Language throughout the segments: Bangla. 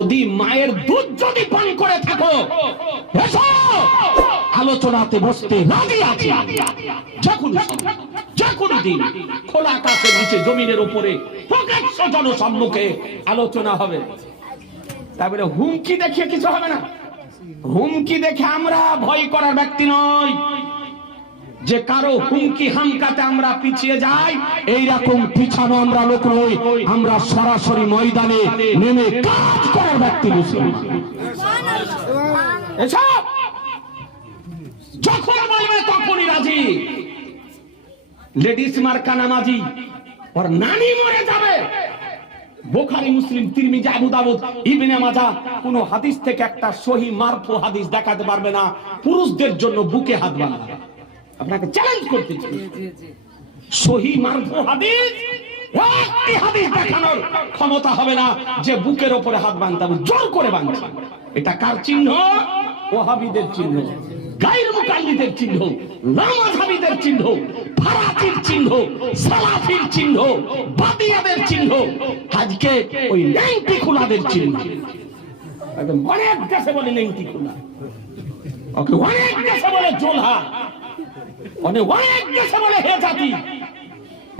যদি মায়ের দুধ যদি পান করে থাকো আলোচনাতে বসতে রাজি আছি। যখন যখন দিন খোলা আকাশের নিচে, জমিনের উপরে, প্রকাশ্য জনসম্মুখে আলোচনা হবে। তারপরে হুমকি দেখিয়ে কিছু হবে না। হুমকি দেখে আমরা ভয় করার ব্যক্তি নই। যে কারও হুমকি, হামকাতে আমরা পিছিয়ে যাই, এইরকম পিছানো আমরা লোক নই। আমরা সরাসরি ময়দানে নেমে কাজ করার ব্যক্তি এসব! যখন বলবে তখনই রাজি। লেডিস মার্কা নামাজি, ওর নানি মরে যাবে। বোখারি, মুসলিম, তিরমিজি, আবু ইবনে মাজা, কোন হাদিস থেকে একটা সহি মারফু হাদিস দেখাতে পারবে না। পুরুষদের জন্য বুকে হাত বাঁধা। আপনাকে চ্যালেঞ্জ করতে চাই। সহি মারফু হাদিস হাদিস দেখানোর। ক্ষমতা হবে না যে বুকের উপরে হাত বাঁধতে হবে জোর করে বাঁধছে এটা কার চিহ্ন? ওহাবিদের চিহ্ন। গায়ের মুকাল্লিদের চিহ্ন। লামাধাবীদের চিহ্ন। ফারাতির চিহ্ন। সালাফির চিহ্ন। বাদিয়াদের চিহ্ন। আজকে ওই ল্যাংটি খোলাদের চিহ্ন। একদম অনেক দেশে বলে ল্যাংটি খোলা। ওকে অনেক দেশে বলে জোলহা। অনেক অনেক দেশে বলে হে জাতি।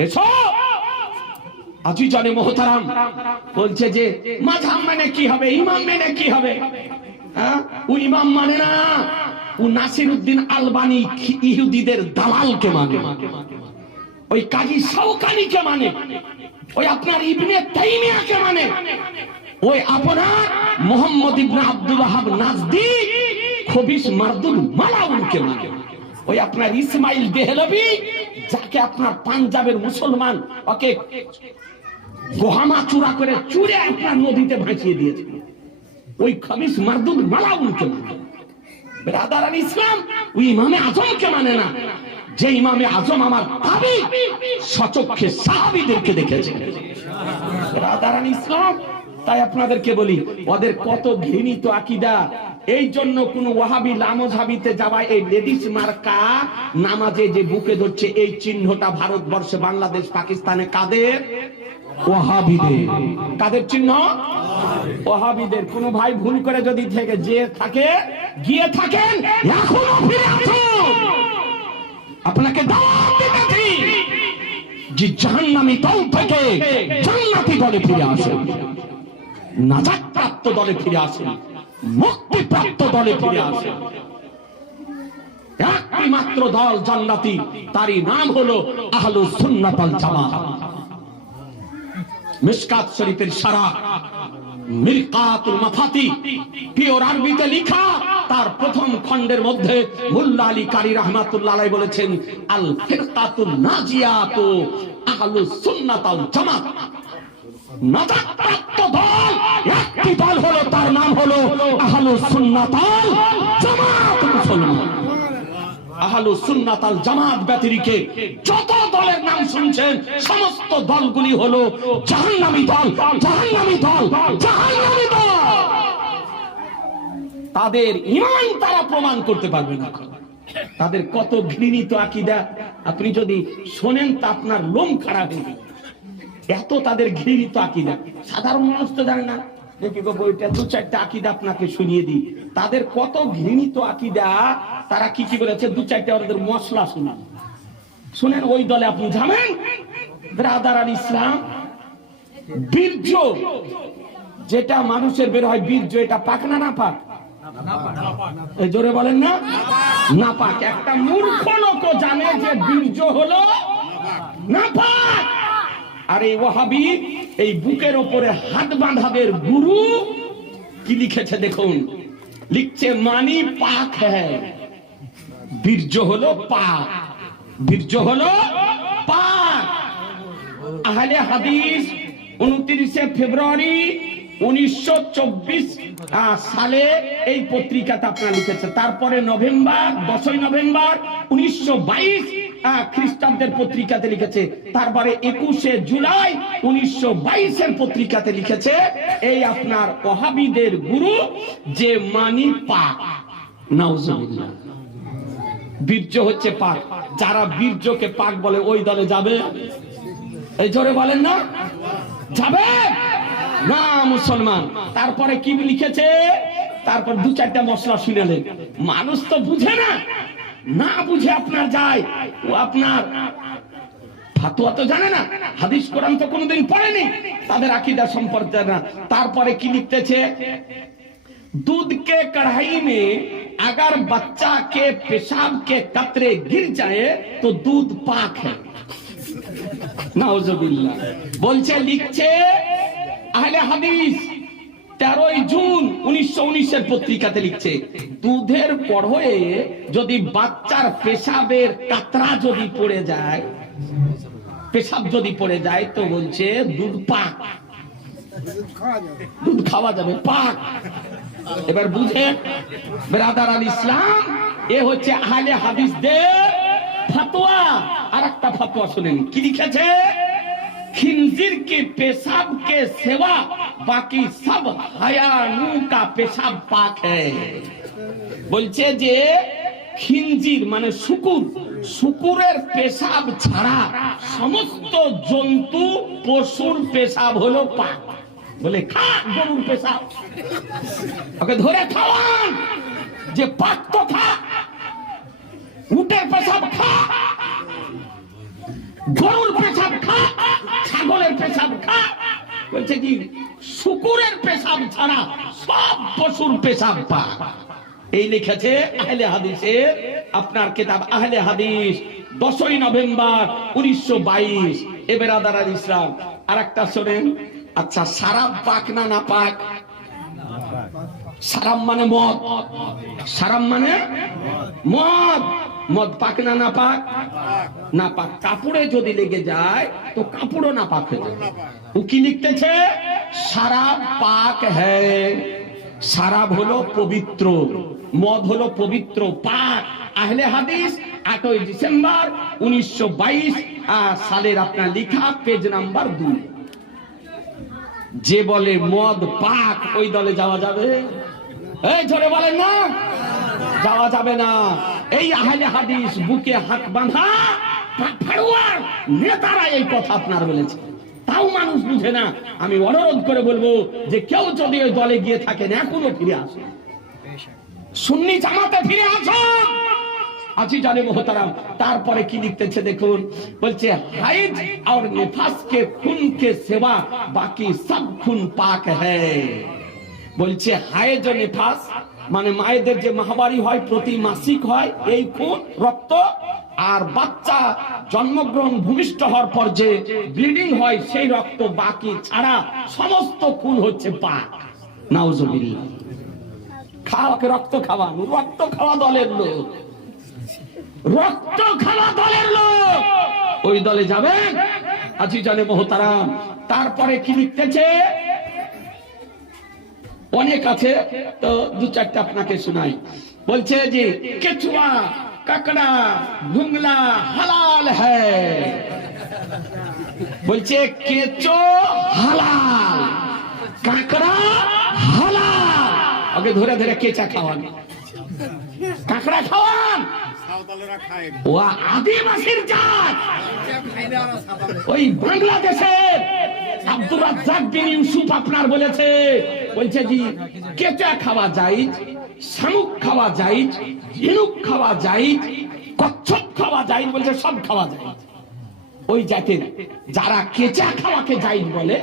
এসো। আজি জানে মোহতারাম বলছে যে, মাঝাম মানে কি হবে, ইমাম মানে কি হবে? হ্যাঁ? ও ইমাম মানে না। ও নাসির উদ্দিন আলবানি ইহুদিদের দালালকে মানে। ওই কাজী সৌকানিকে মানে। ওই আপনার ইবনে তাইমিয়াকে মানে। ওই আপনার মোহাম্মদ ইবনে আব্দুল ওয়াহাব নাজদি খবিস মারদুল মালাউনকে মানে। ওই আপনার ইসমাইল দেহলবি, যাকে আপনার পাঞ্জাবের মুসলমান, ওকে গোহামা চূড়া করে চুরে আপনার নদীতে ভাসিয়ে দিয়েছে। ওই খবিস মারদুল মালাউনকে মানে। ব্রাদার আল ইসলাম, ওই ইমামে আজমকে মানে না। যে ইমামে আজম আমার সচক্ষে সাহাবিদেরকে দেখেছে। ব্রাদার আল ইসলাম, তাই আপনাদেরকে বলি, ওদের কত ঘৃণিত আকিদা। এই জন্য কোন ওয়াহাবি লামজাবিতে যাওয়া এই লেডিস মার্কা নামাজে যে বুকে ধরছে, এই চিহ্নটা ভারতবর্ষে, বাংলাদেশ, পাকিস্তানে কাদের? কাদের চিহ্ন? কোন ভাই ভুল করে যদি থেকে যে থাকে, গিয়ে থাকেন আপনাকে যে জাহান্নামী দল থেকে জান্নাতি দলে ফিরে আসেন। নাজাত দলে ফিরে আসেন। মুক্তি প্রাপ্ত দলে ফিরে আসেন একটি মাত্র দল জান্নাতি তারই নাম হলো আহলু সুন্নাতাল জামাত। মিশকাত শরীফের সারা মিরকাতুল মাফাতি পিওর আরবিতে লেখা তার প্রথম খণ্ডের মধ্যে মুল্লা আলী কারি রহমাতুল্লাহ আলাইহি বলেছেন আল ফিরকাতুন নাজিয়াত আহলুস সুন্নাতাল জামাত। দল, একটি দল হলো, তার নাম হলো আহলুস সুন্নাতাল জামাত মুসলমান। আহলু সুন্নাতাল জামাত ব্যতিরিকে যত দলের নাম শুনছেন, সমস্ত দলগুলি হলো জাহান্নামী দল জাহান্নামী দল জাহান্নামী দল। তাদের ইমান তারা প্রমাণ করতে পারবে না। তাদের কত ঘৃণিত আকিদা। আপনি যদি শোনেন, তা আপনার লোম খারাপ হয়ে। এত তাদের ঘৃণিত আকিদা। সাধারণ মানুষ তো জানে না। বইটা, দু চারটা আকিদা আপনাকে শুনিয়ে দিই। তাদের কত ঘৃণিত আকিদা, তারা কি কি বলেছে? দু চারটা ওদের মশলা শুনান। শুনেন ওই দলে আপনি জানেন? ব্রাদার আল ইসলাম, বীর্য। যেটা মানুষের বের হয় বীর্য, এটা পাক না না পাক? জোরে বলেন না। না পাক। একটা মূর্খ লোক জানে যে বীর্য হলো না আর এই ওহাবি এই বুকের ওপরে হাত বাঁধাদের গুরু কি লিখেছে দেখুন? লিখছে, মানি পাক হ্যাঁ। বীর্য হলো পাক। বীর্য হলো পাক। আহলে হাদিস উনত্রিশে ফেব্রুয়ারি উনিশশো চব্বিশ সালে এই পত্রিকাটা আপনার লিখেছে তারপরে নভেম্বর, দশই নভেম্বর উনিশশো বাইশ পত্রিকাতে লিখেছে। তারপরে একুশে জুলাই উনিশশো পত্রিকাতে লিখেছে, এই আপনার ওহাবিদের গুরু যে মানি বীর্য হচ্ছে পাক। যারা বীর্যকে পাক বলে, ওই দলে যাবে? এই জোরে বলেন না। যাবে? না, মুসলমান। তারপরে কি লিখেছে? তারপর দু চারটা মশলা শুনেলেন মানুষ তো বুঝে না। না বুঝে আপনার যায় ও আপনার ফাতুয়া তো জানে না হাদিস কোরআন তো কোনোদিন পড়েনি তাদের আকিদা সম্পর্কে জানে না তারপরে কি লিখতেছে दूध के कढ़ाई में अगर बच्चा के पेशाब के कतरे गिर जाए तो दूध पाक है নাউজুবিল্লাহ বলছে লিখছে আহলে হাদিস তেরোই জুন উনিশশো উনিশের পত্রিকাতে লিখছে, দুধের কড়য়ে যদি বাচ্চার পেশাবের কাতরা যদি পড়ে যায়, পেশাব যদি পড়ে যায় তো বলছে দুধ পাক। দুধ খাওয়া যাবে, পাক। এবার বুঝে বেরাদার আল ইসলাম, এ হচ্ছে আহলে হাদিসদের ফতোয়া। আর একটা ফতোয়া শুনেন, কি লিখেছে? खिंजीर के पेशाब के सेवा बाकी सब हयानू का पेशाब पाक है বলছে যে খিঞ্জির মানে শুকুর শুকুরের পেশাব ছাড়া সমস্ত জন্তু পশুর পেশাব হলো পাক বলে খা গরুর পেশাব ওকে ধরে খাওয়ান যে পাক তো খা উটের পেশাব খা গরুর পেশাব খা ছাগলের পেশাব খা। বলছে কি, শুকুরের পেশাব ছাড়া সব পশুর পেশাব পা। এই লিখেছে আহলে হাদিসের আপনার কিতাব আহলে হাদিস, দশই নভেম্বর উনিশশো বাইশ এবার আদার ইসলাম। আর একটা শোনেন আচ্ছা সারাব পাক না না পাক? সারাম মানে মদ। সারাম মানে মদ। মদ পাক না না পাক? না পাক। কাপড়ে যদি লেগে যায়, তো কাপড়ও না পাক হয়ে ও কি লিখতেছে? সারা পাক হ্যায়। সারাব হলো পবিত্র। মদ হলো পবিত্র পাক। আহলে হাদিস, আটই ডিসেম্বর উনিশশো বাইশ সালের আপনার লিখা পেজ নাম্বার দুই। যে বলে মদ পাক, ওই দলে যাওয়া যাবে? এই ধরে বলেন না। যাওয়া যাবে না। এই আহলে হাদিস বুকে হাত বাঁধা ফাড়ুয়ার নেতারা এই কথা আপনার বলেছে। তাও মানুষ বুঝে না। আমি অনুরোধ করে বলব যে কেউ যদি ওই দলে গিয়ে থাকেন, এখনও ফিরে আসে সুন্নি জামাতে ফিরে আসুন। আজি জানে মোহতারাম, তারপরে কি লিখতেছে দেখুন। বলছে, হাইজ আর নিফাস কে খুন কে সেবা, বাকি সব খুন পাক হ্যায়। বলছে হায়েজ ও নিফাস মানে মায়েদের যে মাহবারি হয়, প্রতি মাসিক হয়, এই খুন, রক্ত আর বাচ্চা জন্মগ্রহণ ভূমিষ্ঠ হওয়ার পর যে ব্লিডিং হয়, সেই রক্ত বাকি ছাড়া সমস্ত খুন হচ্ছে পাক। রক্ত রক্ত খাওয়া দলের লোক। রক্ত খাওয়া দলের লোক। ওই দলে যাবেন? আজি জানে মোহতারাম। তারপরে কি লিখতেছে? অনেক আছে, তো দু চারটা আপনাকে শোনাই। বলছে যে, কেচুয়া, কাকড়া ঘুংলা হালাল হ্যায়। বলছে, কেচো হালাল, কাঁকড়া হালাল। ওকে ধরে ধরে কেচা খাওয়ান। কাঁকড়া খাওয়ান। ও আদিবাসীর জাত। ওই বাংলাদেশের আব্দুর রাজ্জাক বিন ইউসুফ আপনার বলেছে, বলছে জি কেঁচা খাওয়া যায়, শামুক খাওয়া যায় ঝিনুক খাওয়া যায়, কচ্ছপ খাওয়া যায়, বলছে সব খাওয়া যায়। ওই জাতের যারা কেঁচা খাওয়াকে জাইজ বলে,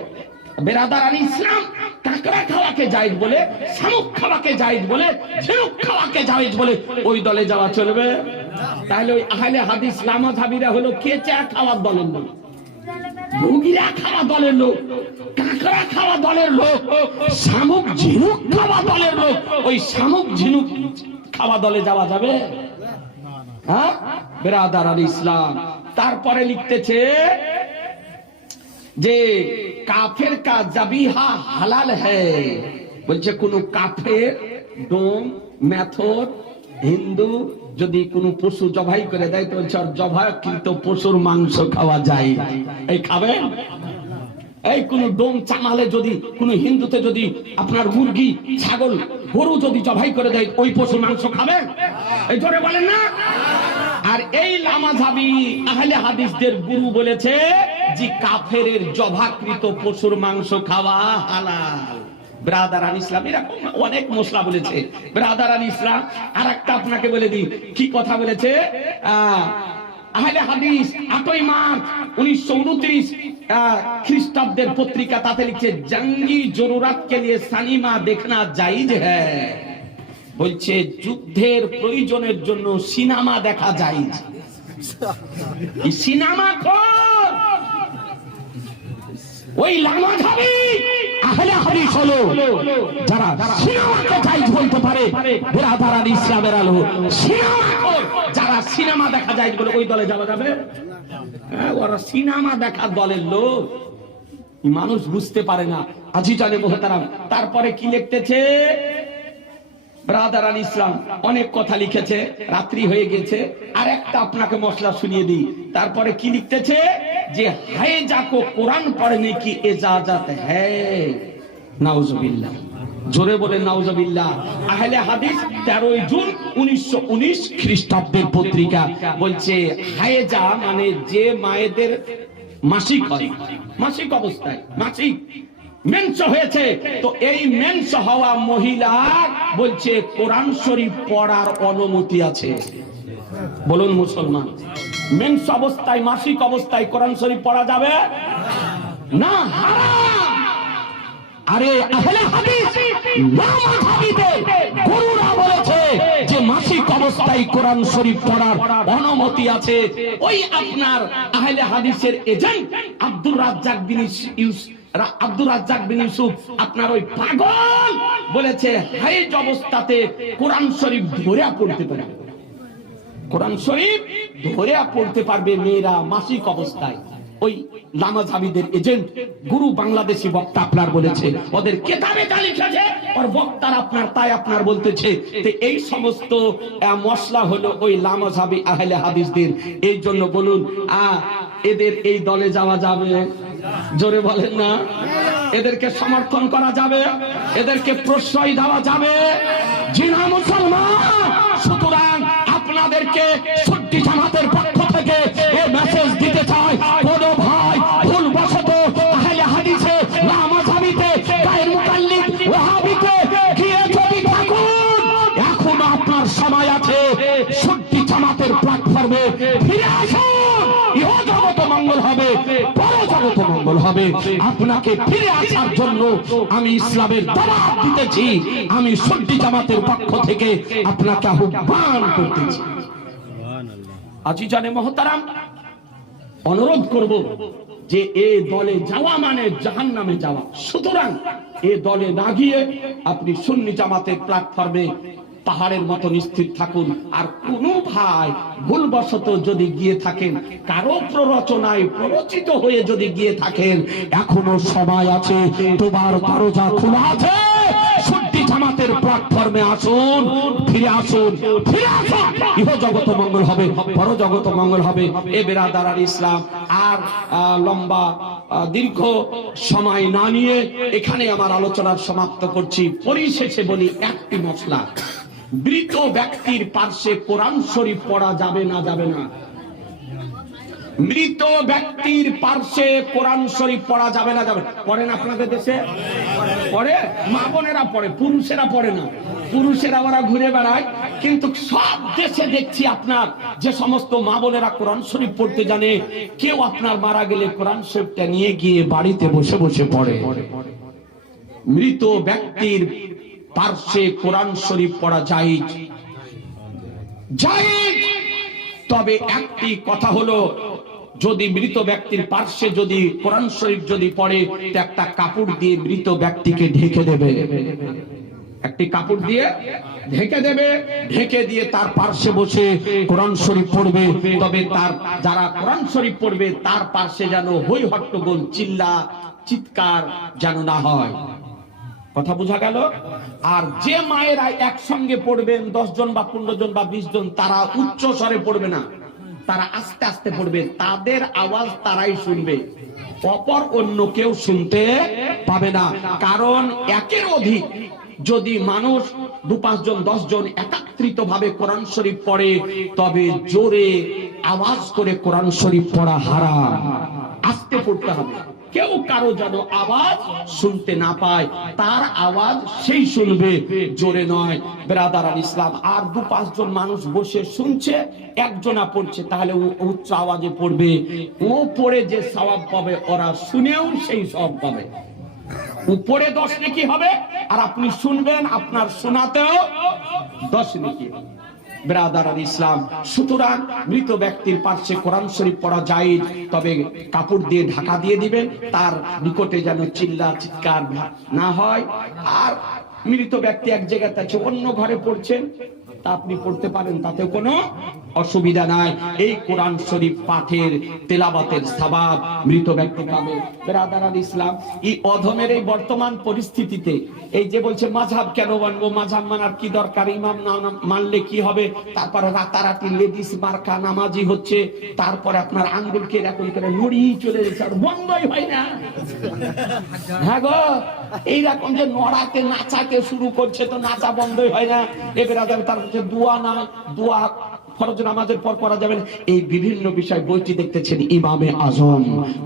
বেরাদার ইসলাম, কাঁকড়া খাওয়াকে জায়েজ বলে, শামুক খাওয়াকে জায়েজ বলে, ঝিনুক খাওয়াকে জায়েজ বলে, ওই দলে যাওয়া চলবে, তাহলে ওই আহলে হাদিস লামাধাবিরা হলো কেঁচা খাওয়ার দলের লোক? মুগিরা খাওয়া দলের লোক, কাঁকড়া খাওয়া দলের লোক, শামুক ঝিনুক খাওয়া দলের লোক, ওই শামুক ঝিনুক খাওয়া দলে যাওয়া যাবে? হ্যাঁ? বেরাদার আল ইসলাম। তারপরে লিখতেছে যে কাফের কা জাবিহা হালাল হ্যায়। বলছে, কোন কাফের, ডোম মেথর হিন্দু, যদি কোনো পশু জবাই করে দেয়, তো বলছে ওর জবাইকৃত পশুর মাংস খাওয়া যায়। এই খাবেন? এই কোন ডোম চামালে যদি, কোন হিন্দুতে যদি আপনার মুরগি, ছাগল, গরু যদি জবাই করে দেয়, ওই পশুর মাংস খাবেন? এই জোরে বলেন না। আর এই লামাঝাবি আহলে হাদিসদের গুরু বলেছে যে কাফেরের জবাকৃত পশুর মাংস খাওয়া হালাল। খ্রিস্টাব্দের পত্রিকা তাতে লিখছে, জঙ্গি জরুরত কে লিয়ে সানিমা দেখনা জায়েজ হ্যায়। বলছে, যুদ্ধের প্রয়োজনের জন্য সিনেমা দেখা যায় সিনেমা খোর ওই লামাধাবি আহলে হাদিস হলো যারা সিনেমাকে জায়েজ বলতে পারে বেরাদারান ইসলামের আলো। সিনেমা যারা সিনেমা দেখা যায় বলে ওই দলে যাওয়া যাবে? হ্যাঁ, ওরা সিনেমা দেখার দলের লোক। মানুষ বুঝতে পারে না। আজি জানে মোহতারাম তারপরে কি লিখতেছে? ব্রাদার আল ইসলাম অনেক কথা লিখেছে রাত্রি হয়ে গেছে। আর একটা আপনাকে মশলা শুনিয়ে দিই। তারপরে কি লিখতেছে? যে হায় যাকো কোরআন পড়নে কি এজাজত হ্যায় নাউজুবিল্লাহ। জোরে বলে নাউজুবিল্লাহ। আহলে হাদিস তেরোই জুন উনিশশো উনিশ খ্রিস্টাব্দের পত্রিকা বলছে হায়েজা মানে যে মায়েদের মাসিক হয়। মাসিক অবস্থায়, মাসিক। মেন্স হয়েছে। তো এই মেন্স হওয়া মহিলা বলছে, কোরআন শরীফ পড়ার অনুমতি আছে। বলুন মুসলমান। মেন্স অবস্থায়, মাসিক অবস্থায় কোরআন শরীফ পড়া যাবে? না আরে, আহলে হাদিস গুরুরা বলেছে যে মাসিক অবস্থায় কোরআন শরীফ পড়ার অনুমতি আছে। ওই আপনার আহলে হাদিসের এজেন্ট আব্দুর রাজ্জাক বিন আব্দুর রাজ্জাক বিন ইউসুফ, আপনার ওই পাগল বলেছে হাইজ অবস্থাতে কোরআন শরীফ ধরে পড়তে পারে। কোরআন শরীফ ধরে পড়তে পারবে মেয়েরা মাসিক অবস্থায়। ওই লামাজাবিদের এজেন্ট গুরু বাংলাদেশি বক্তা আপনার বলেছে ওদের কেতাবে লিখেছে ওর বক্তার আপনার তাই আপনার বলতেছে এই সমস্ত মশলা হলো ওই আহলে হাদিসদের। এই জন্য বলুন আহ, এদের এই দলে যাওয়া যাবে? জোরে বলেন না। এদেরকে সমর্থন করা যাবে? এদেরকে প্রশ্রয় দেওয়া যাবে? জিনা মুসলমান সুতরাং আপনাদেরকে সত্যি জামাতের পক্ষ থেকে মেসেজ দিতে কোন ভাই ভুল বশত আহলে হাদিসে গায়ের ওয়াহাবিতে গিয়ে যদি থাকুন, এখনও আপনার সময় আছে। জামাতের প্ল্যাটফর্মে ফিরে আসুন। ইহ জগত মঙ্গল হবে মঙ্গল হবে। আপনাকে ফিরে আসার জন্য আমি ইসলামের দিতেছি। আমি সত্যি জামাতের পক্ষ থেকে আপনাকে আহ্বান করতেছি। আজি জানে মহতারাম, অনুরোধ করব যে এ দলে যাওয়া মানে জাহান নামে যাওয়া। সুতরাং এ দলে না গিয়ে আপনি সুন্নি জামাতের প্ল্যাটফর্মে পাহাড়ের মতো স্থির থাকুন। আর কোন ভাই ভুলবশত যদি গিয়ে থাকেন, কারও প্ররোচনায় প্ররোচিত হয়ে যদি গিয়ে থাকেন, এখনও সময় আছে, তোমার দরজা খোলা আছে জামাতের প্ল্যাটফর্মে আসুন, ফিরে আসুন ফিরে আসুন। ইহ জগত মঙ্গল হবে বড় জগত মঙ্গল হবে। এ বেরাদার ইসলাম আর লম্বা দীর্ঘ সময় না নিয়ে এখানে আমার আলোচনা সমাপ্ত করছি। পরিশেষে বলি একটি মশলা। মৃত ব্যক্তির পার্শ্বে কোরআন শরীফ পড়া যাবে না যাবে না। মৃত ব্যক্তির পার্শ্বে কোরআন শরীফ পড়া যাবে না যাবে পড়েন আপনাদের দেশে? পড়ে? মা বোনেরা পড়ে, পুরুষেরা পড়ে না। পুরুষেরা ওরা ঘুরে বেড়ায়। কিন্তু সব দেশে দেখছি আপনার, যে সমস্ত মা বোনেরা কোরআন শরীফ পড়তে জানে, কেউ আপনার মারা গেলে কোরআন শরীফটা নিয়ে গিয়ে বাড়িতে বসে বসে পড়ে। মৃত ব্যক্তির পার্শ্বে কোরআন শরীফ পড়া যায় জায়েজ! তবে একটি কথা হলো যদি মৃত ব্যক্তির পার্শ্বে যদি কোরআন শরীফ যদি পড়ে একটা কাপড় দিয়ে মৃত ব্যক্তিকে ঢেকে দেবে। একটি কাপড় দিয়ে ঢেকে দেবে, ঢেকে দিয়ে তার পার্শ্বে বসে কোরআন শরীফ পড়বে। তবে তার, যারা কোরআন শরীফ পড়বে, তার পার্শ্বে যেন হই হট্টগোল চিল্লা, চিৎকার যেন না হয়। কথা বোঝা গেল? আর যে মায়েরা একসঙ্গে পড়বেন, দশ জন বা পনেরো জন বা বিশ জন, তারা উচ্চ স্বরে পড়বে না। তারা আস্তে আস্তে পড়বে তাদের আওয়াজ তারাই শুনবে। অপর অন্য কেউ শুনতে পাবে না। কারণ একের অধিক যদি মানুষ দু পাঁচজন, দশজন একাত্রিত ভাবে কোরআন শরীফ পড়ে, তবে জোরে আওয়াজ করে কোরআন শরীফ পড়া হারা আস্তে পড়তে হবে। কেউ কারও যেন আওয়াজ শুনতে না পায়, তার আওয়াজ সেই শুনবে, জোরে নয়। বেরাদার আল ইসলাম, আর দু পাঁচজন মানুষ বসে শুনছে, একজনা পড়ছে, তাহলে উচ্চ আওয়াজে পড়বে। ও পড়ে যে সওয়াব পাবে, ওরা শুনেও সেই সওয়াব পাবে। উপরে দশ নাকি হবে, আর আপনি শুনবেন, আপনার শোনাতেও দশ নাকি হবে। ব্রাদার আল ইসলাম। সুতরাং মৃত ব্যক্তির পার্শ্বে কোরআন শরীফ পড়া যায় তবে কাপড় দিয়ে ঢাকা দিয়ে দিবেন, তার নিকটে যেন চিল্লা, চিৎকার না হয়। আর মৃত ব্যক্তি এক জায়গাতে আছে, অন্য ঘরে পড়ছেন তা আপনি পড়তে পারেন, তাতে কোনো অসুবিধা নাই। এই কোরআন শরীফ পাঠের তেলাবাতের সাবাব মৃত ব্যক্তি পাবে। বেরাদার ইসলাম, এই অধমের এই বর্তমান পরিস্থিতিতে, এই যে বলছে মাঝাব কেন মানবো মাঝাব মানার কি দরকার? ইমাম না মানলে কি হবে? তারপরে রাতারাতি লেডিস মার্কা নামাজি হচ্ছে, তারপরে আপনার আঙ্গুলকে এরকম করে নড়ি চলে যাচ্ছে আর বন্ধই হয় না। হ্যাঁ গো, এইরকম যে নড়াতে, নাচাতে শুরু করছে তো নাচা বন্ধই হয় না। এবার তার হচ্ছে দোয়া নাই দোয়া ফরজ নামাজের পর পড়া যাবে এই বিভিন্ন বিষয় বইটি দেখতেছেন ইমামে আজম।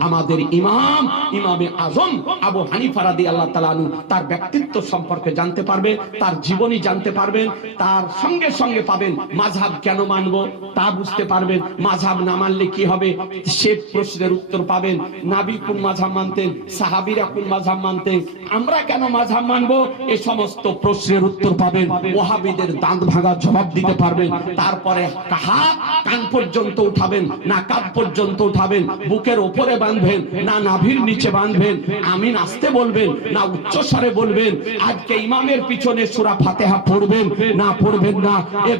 আমাদের ইমাম, ইমামে আজম আবু হানিফা রাদি আল্লাহ তালানু তার ব্যক্তিত্ব সম্পর্কে জানতে পারবে, তার জীবনী জানতে পারবেন, তার সঙ্গে সঙ্গে পাবেন মাঝহাব কেন মানব তা বুঝতে পারবেন মাঝহাব না মানলে কি হবে সে প্রশ্নের উত্তর পাবেন, নাবি কোন মাঝহাব মানতেন, সাহাবিরা কোন মাঝহাব মানতেন, আমরা কেন মাঝহাব মানবো এই সমস্ত প্রশ্নের উত্তর পাবেন ওহাবিদের দাঁত ভাঙা জবাব দিতে পারবেন, তারপরে হাত কান পর্যন্ত উঠাবেন, না কাপ পর্যন্ত উঠাবেন, বুকের ওপরে বাঁধবেন, না নাভির নিচে বাঁধবেন বলবেন, না উচ্চ স্বরে বলবেন, আজকে ইমামের পিছনে সুরা ফাতেহা পড়বেন, না পড়বেন না, এ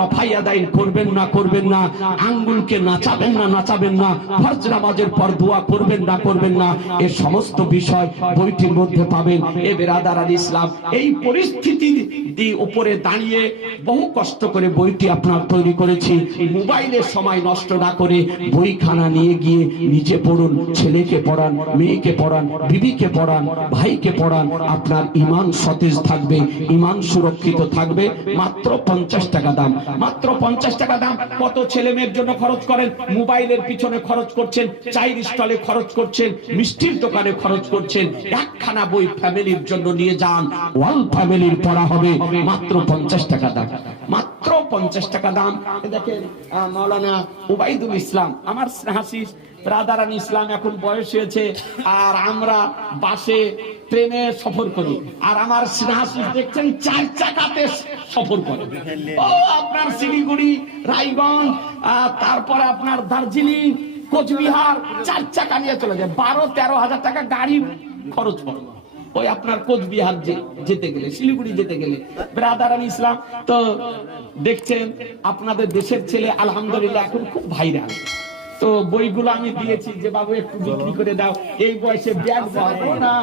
রফাইয়া দাইন করবেন না করবেন না, আঙ্গুলকে নাচাবেন না নাচাবেন না পর দোয়া করবেন না করবেন না, এ সমস্ত বিষয় বইটির মধ্যে পাবেন, এ আল ইসলাম, এই পরিস্থিতি উপরে দাঁড়িয়ে বহু কষ্ট করে বইটি আপনার তৈরি করেছি। মোবাইলের সময় নষ্ট না করে বইখানা নিয়ে গিয়ে নিজে পড়ুন, ছেলেকে পড়ান, মেয়েকে পড়ান, বিবিকে পড়ান, ভাইকে পড়ান, আপনার ইমান সতেজ থাকবে, ইমান সুরক্ষিত থাকবে, মাত্র পঞ্চাশ টাকা দাম। মাত্র পঞ্চাশ টাকা দাম, কত ছেলে মেয়ের জন্য খরচ করেন? মোবাইলের পিছনে খরচ করছেন চাইর স্টলে খরচ করছেন, মিষ্টির দোকানে খরচ করছেন, একখানা বই ফ্যামিলির জন্য নিয়ে যান, ওয়াল ফ্যামিলির পড়া হবে, মাত্র পঞ্চাশ টাকা দাম। মাত্র পঞ্চাশ টাকা দাম। দেখেন মৌলানা উবাইদুল ইসলাম, আমার স্নেহাশিস রাধারান ইসলাম এখন বয়স হয়েছে, আর আমরা বাসে, ট্রেনে সফর করি। আর আমার স্নেহাশিস দেখছেন, চার চাকাতে সফর করে। ও, আপনার শিলিগুড়ি, রায়গঞ্জ তারপরে আপনার দার্জিলিং, কোচবিহার, চার চাকা নিয়ে চলে যায়। বারো, তেরো হাজার টাকা গাড়ি খরচ পড়ে। ওই আপনার কোচবিহার যেতে গেলে, শিলিগুড়ি যেতে গেলে। ব্রাদার ব্রাদারান ইসলাম, তো দেখছেন, আপনাদের দেশের ছেলে, আলহামদুলিল্লাহ, এখন খুব ভাইরাল তো বইগুলো আমি দিয়েছি যে, বাবু, একটু বিক্রি করে দাও। এই বয়সে ব্যাগ বহাবো না।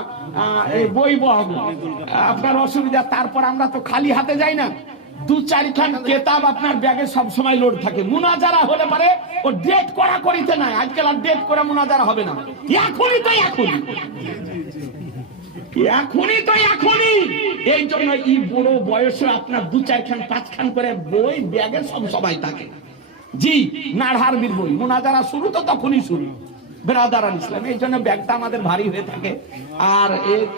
এই বই বহাবো আপনার অসুবিধা, তারপর আমরা তো খালি হাতে যাই না। দু চারিখান কেতাব আপনার ব্যাগে সব সময় লোড থাকে। মুনাজারা হলে পারে, ও ডেট করা করিতে নাই। আজকাল আর ডেট করা মুনাজারা হবে না। এখনই তো এখনই। এখনই তো এখনই। এই জন্য এই বড় বয়সে আপনার দু চারখান, পাঁচখান করে বই, ব্যাগে সব সবাই থাকে। জি নাড়হার বীর বই মোনাজারা শুরু তো তখনই শুরু। ইসলাম। এই জন্য ব্যাগটা আমাদের ভারী হয়ে থাকে। আর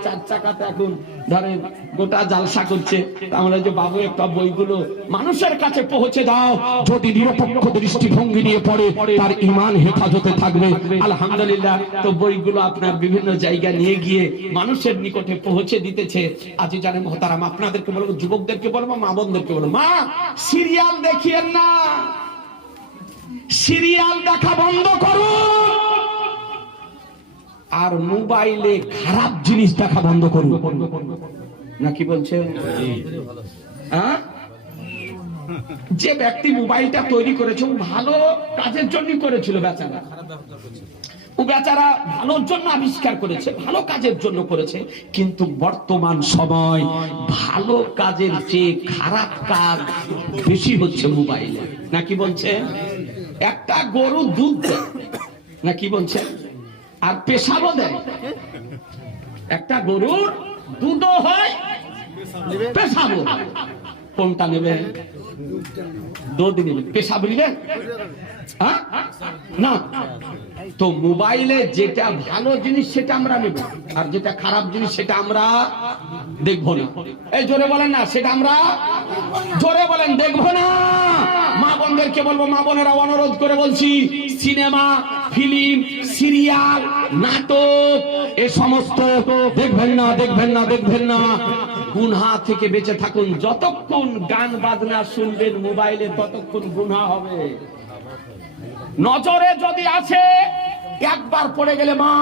চার চাকাতে এখন ধরেন গোটা জালসা করছে। যে বাবু একটা বইগুলো মানুষের কাছে পৌঁছে দাও। যদি নিরপেক্ষ দৃষ্টিভঙ্গি নিয়ে পড়ে, তার ইমান হেফাজতে থাকবে। আলহামদুলিল্লাহ, তো বইগুলো আপনার বিভিন্ন জায়গায় নিয়ে গিয়ে মানুষের নিকটে পৌঁছে দিতেছে। আজি জানে মহতারাম, আপনাদেরকে বলব, যুবকদেরকে বলব, মা বোনদেরকে বলব। মা, সিরিয়াল দেখিয়েন না। সিরিয়াল দেখা বন্ধ করুন। আর মোবাইলে খারাপ জিনিস দেখা বন্ধ করুন। নাকি বলছে? হ্যাঁ? যে ব্যক্তি মোবাইলটা তৈরি করেছে ও ভালো কাজের জন্যই করেছিল বেচারা। ও বেচারা ভালোর জন্য আবিষ্কার করেছে ভালো কাজের জন্য করেছে কিন্তু বর্তমান সময় ভালো কাজের চেয়ে খারাপ কাজ বেশি হচ্ছে মোবাইলে। নাকি বলছে? একটা গরু দুধ দেয়। নাকি বলছে? আর পেশাবও দেয়। একটা গরুর দুধও হয়, পেশাবও কোনটা নেবে? দুধ নেবে। পেশাব নেবেন হ্যাঁ? না। তো মোবাইলে যেটা ভালো জিনিস সেটা আমরা নেব, আর যেটা খারাপ জিনিস সেটা আমরা দেখব না। এই জোরে বলেন না, সেটা আমরা জোরে বলেন, দেখব না। মা বোনদেরকে বলব, মা বোনেরা অনুরোধ করে বলছি, সিনেমা, ফিল্ম সিরিয়াল, নাটক, এ সমস্ত দেখবেন না দেখবেন না দেখবেন না। গুনহা থেকে বেঁচে থাকুন। যতক্ষণ গান, বাজনা শুনবেন মোবাইলে, ততক্ষণ গুনহা হবে। নজরে যদি আছে একবার পড়ে গেলে মা,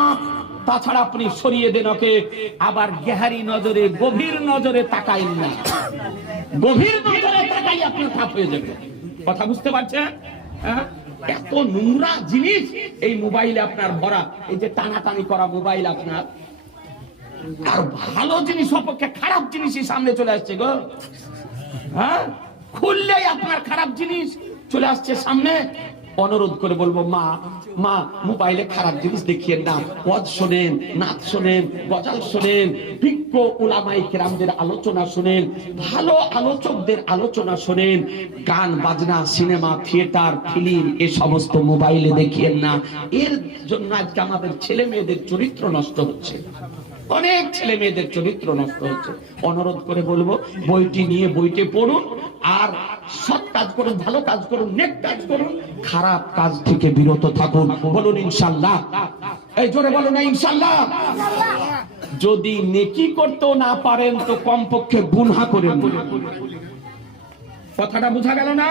তাছাড়া আপনি সরিয়ে দেন ওকে। আবার গেহারি নজরে, গভীর নজরে তাকাইন না। গভীর নজরে তাকাই আপনি খাপ হয়ে যাবে। কথা বুঝতে পারছেন? হ্যাঁ? এত নোংরা জিনিস, এই মোবাইলে আপনার ভরা। এই যে টানাটানি করা মোবাইল আপনার। আর ভালো জিনিস অপেক্ষা খারাপ জিনিসই সামনে চলে আসছে গো। হ্যাঁ? খুললেই আপনার খারাপ জিনিস চলে আসছে সামনে। অনুরোধ করে বলব, মা মা, মোবাইলে খারাপ জিনিস দেখিয়ে না পদ শোনেন নাচ শোনেন, গজাল শোনেন, ভিক্ষ উলামাই কেরামদের আলোচনা শোনেন, ভালো আলোচকদের আলোচনা শোনেন, গান, বাজনা, সিনেমা, থিয়েটার, ফিল্ম, এ সমস্ত মোবাইলে দেখিয়েন না। এর জন্য আজকে আমাদের ছেলে মেয়েদের চরিত্র নষ্ট হচ্ছে। অনেক ছেলে মেয়েদের চরিত্র নষ্ট হচ্ছে। অনুরোধ করে বলব, বইটি নিয়ে বইটি পড়ুন, আর সৎ কাজ করুন, ভালো কাজ করুন, নেক কাজ করুন, খারাপ কাজ থেকে বিরত থাকুন। বলুন, ইনশাল্লাহ। এই জোরে বলুন, না, ইনশাল্লাহ। যদি নেকি করতেও না পারেন, তো কমপক্ষে গুনহা করেন কথাটা বোঝা গেল না?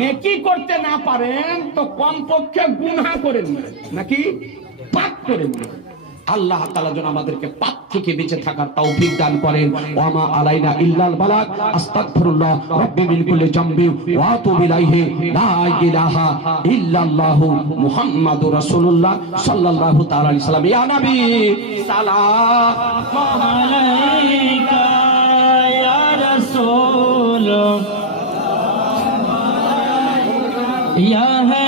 নেকি করতে না পারেন, তো কমপক্ষে গুনহা করেন নাকি? পাপ করেন আল্লাহ তালা যেন আমাদেরকে পাপ থেকে বেঁচে থাকার তাও বিজ্ঞান করেন। ওয়ামা আলাইনা ইল্লাল বালাক আস্তাগফিরুল্লাহ রব্বি মিন কুল্লি জামবি ওয়া তুবি ইলাইহি। লা ইলাহা ইল্লাল্লাহু মুহাম্মাদুর রাসূলুল্লাহ সাল্লাল্লাহু তাআলা আলাইহি সাল্লাম। ইয়া নবী! সালাম আলাইকা ইয়া রাসূল। ইয়া হে